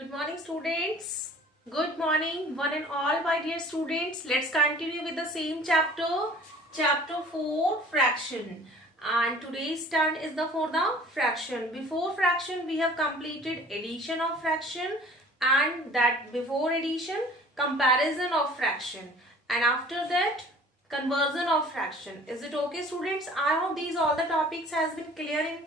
Good morning, students. Good morning, one and all, my dear students. Let's continue with the same chapter, chapter 4, fraction. And today's turn is for the fraction. Before fraction, we have completed addition of fraction, and that before addition, comparison of fraction. And after that, conversion of fraction. Is it okay, students? I hope these all the topics has been clear in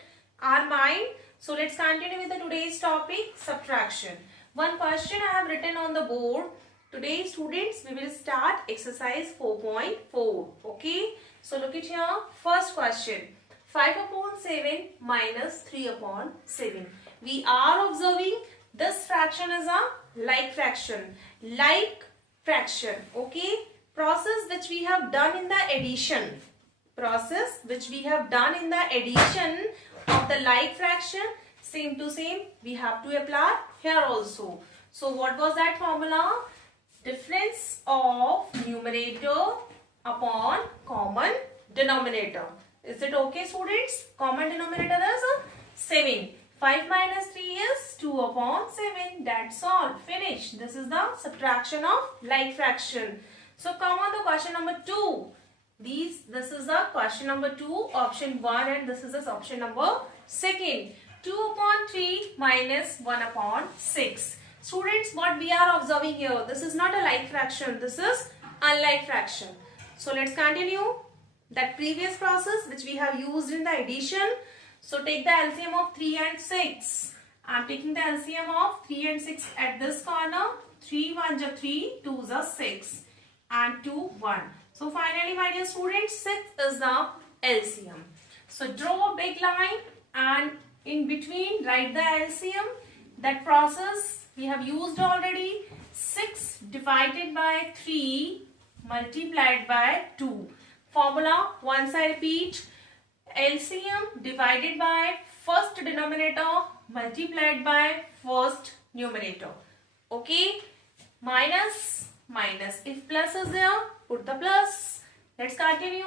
our mind. So let's continue with the today's topic, subtraction. One question I have written on the board. Today, students, we will start exercise 4.4. Okay. So look at here. First question. 5 upon 7 minus 3 upon 7. We are observing this fraction is a like fraction. Like fraction. Okay. Process which we have done in the addition. Process which we have done in the addition of the like fraction, same to same we have to apply here also. So what was that formula? Difference of numerator upon common denominator. Is it okay, students? Common denominator is 7. 5 minus 3 is 2 upon 7. That's all. Finish. This is the subtraction of like fraction. So come on the question number 2. This is the question number 2, option 1, and this is option number 2. 2 upon 3 minus 1 upon 6. Students, what we are observing here, this is not a like fraction, this is unlike fraction. So let's continue that previous process which we have used in the addition. So take the LCM of 3 and 6. I am taking the LCM of 3 and 6 at this corner. 3 1 is 3, 2 is 6, and 2 1. So finally, my dear students, 6 is the LCM. So draw a big line and in between write the LCM. That process we have used already. 6 divided by 3 multiplied by 2. Formula, once I repeat, LCM divided by first denominator multiplied by first numerator. Okay, minus. If plus is there, put the plus. Let's continue.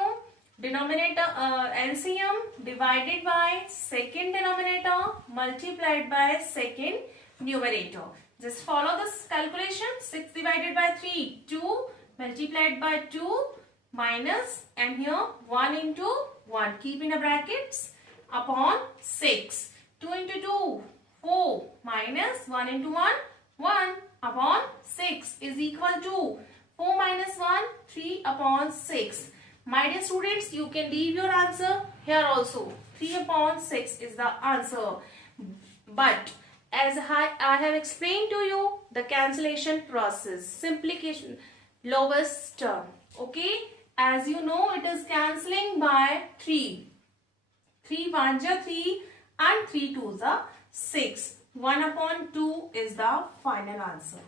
Denominator LCM divided by second denominator multiplied by second numerator. Just follow this calculation. 6 divided by 3, 2 multiplied by 2 minus, and here 1 into 1. Keep in the brackets upon 6. 2 into 2, 4 minus 1 into 1, 1 upon 6 is equal to 4 minus 1, 3 upon 6. My dear students, you can leave your answer here also. 3 upon 6 is the answer. But as I have explained to you, the cancellation process, simplification, lowest term. Okay, as you know, it is cancelling by 3. 3 1 is 3 and 3 2 is 6. 1 upon 2 is the final answer.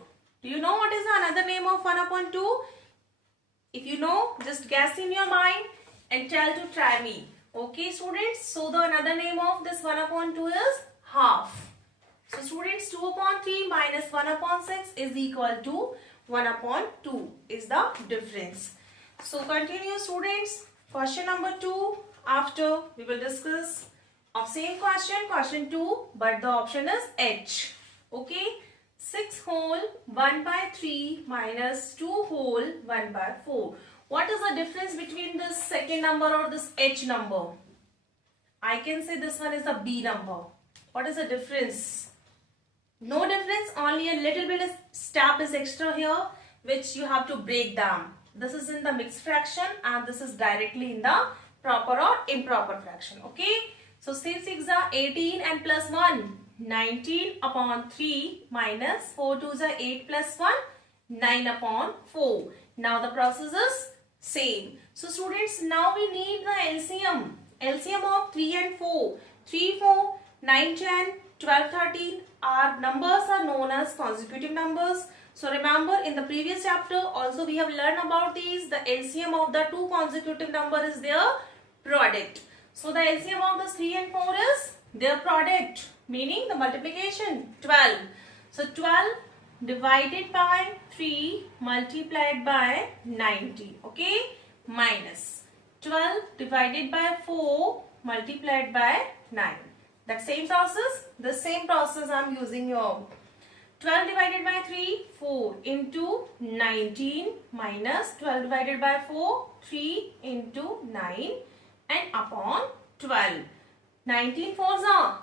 Do you know what is the another name of 1 upon 2? If you know, just guess in your mind and tell to try me. Okay, students. So the another name of this 1 upon 2 is half. So students, 2 upon 3 minus 1 upon 6 is equal to 1 upon 2 is the difference. So continue, students. Question number 2. After we will discuss of same question 2, but the option is H. Okay. 6 whole 1 by 3 minus 2 whole 1 by 4. What is the difference between this second number or this H number? I can say this one is a B number. What is the difference? No difference, only a little bit of step is extra here which you have to break down. This is in the mixed fraction and this is directly in the proper or improper fraction. Okay. So 6 6 are 18 and plus 1. 19 upon 3 minus 4 2 are 8 plus 1. 9 upon 4. Now the process is same. So students, now we need the LCM. LCM of 3 and 4. 3 4, 9 10, 12 13. Our numbers are known as consecutive numbers. So remember, in the previous chapter also we have learned about these. The LCM of the two consecutive number is their product. So the LCM of the 3 and 4 is their product, meaning the multiplication, 12. So 12 divided by 3 multiplied by 90. Okay, minus 12 divided by 4 multiplied by 9. That same process, the same process I am using here. 12 divided by 3, 4 into 19 minus 12 divided by 4, 3 into 9 and upon 12. 19 fours are,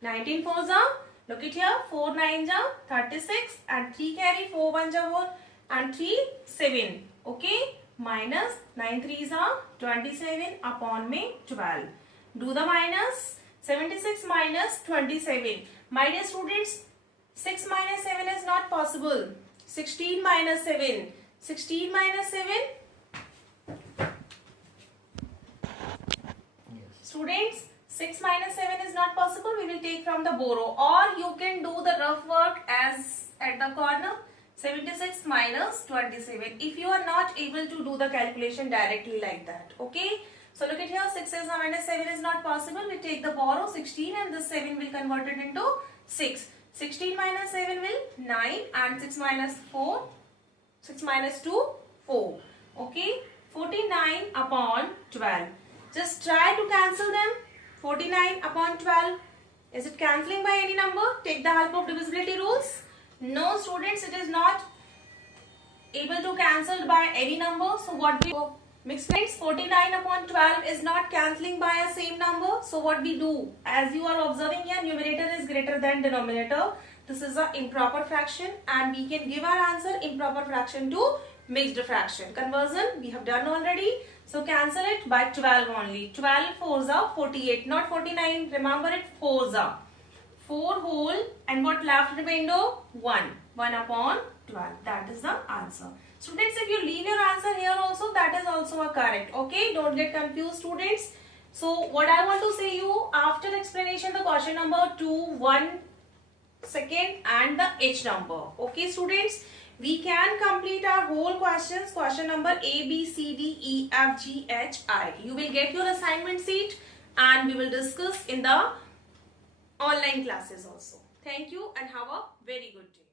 19 fours are, look at here, 4 9s are 36 and 3 carry, 4 1s are 4 and 3 7. Okay, minus 9 3s are 27 upon में 12. Do the minus. 76 minus 27. My dear students, 6 minus 7 is not possible. 16 minus 7. 16 minus 7. Yes. Students, 6 minus 7 is not possible. We will take from the borrow. Or you can do the rough work as at the corner. 76 minus 27. If you are not able to do the calculation directly like that. Okay. So look at here, 6 minus 7 is not possible. We take the borrow 16 and this 7 will convert it into 6. 16 minus 7 will 9 and 6 minus 4, 6 minus 2, 4. Okay, 49 upon 12. Just try to cancel them. 49 upon 12. Is it cancelling by any number? Take the help of divisibility rules. No students, it is not able to cancel by any number. So what we do? Mixed friends, 49 upon 12 is not cancelling by a same number. So what we do, as you are observing here, numerator is greater than denominator. This is an improper fraction and we can give our answer improper fraction to mixed fraction. Conversion we have done already. So cancel it by 12 only. 12 fours are 48, not 49. Remember it, fours are 4 whole and what left remainder? 1. 1 upon 12. That is the answer. Students, if you leave your answer here also, that is also a correct. Okay, don't get confused students. So what I want to say you, after explanation, the question number 2, 1 second and the H number. Okay students, we can complete our whole questions. Question number A, B, C, D, E, F, G, H, I. You will get your assignment sheet and we will discuss in the online classes also. Thank you and have a very good day.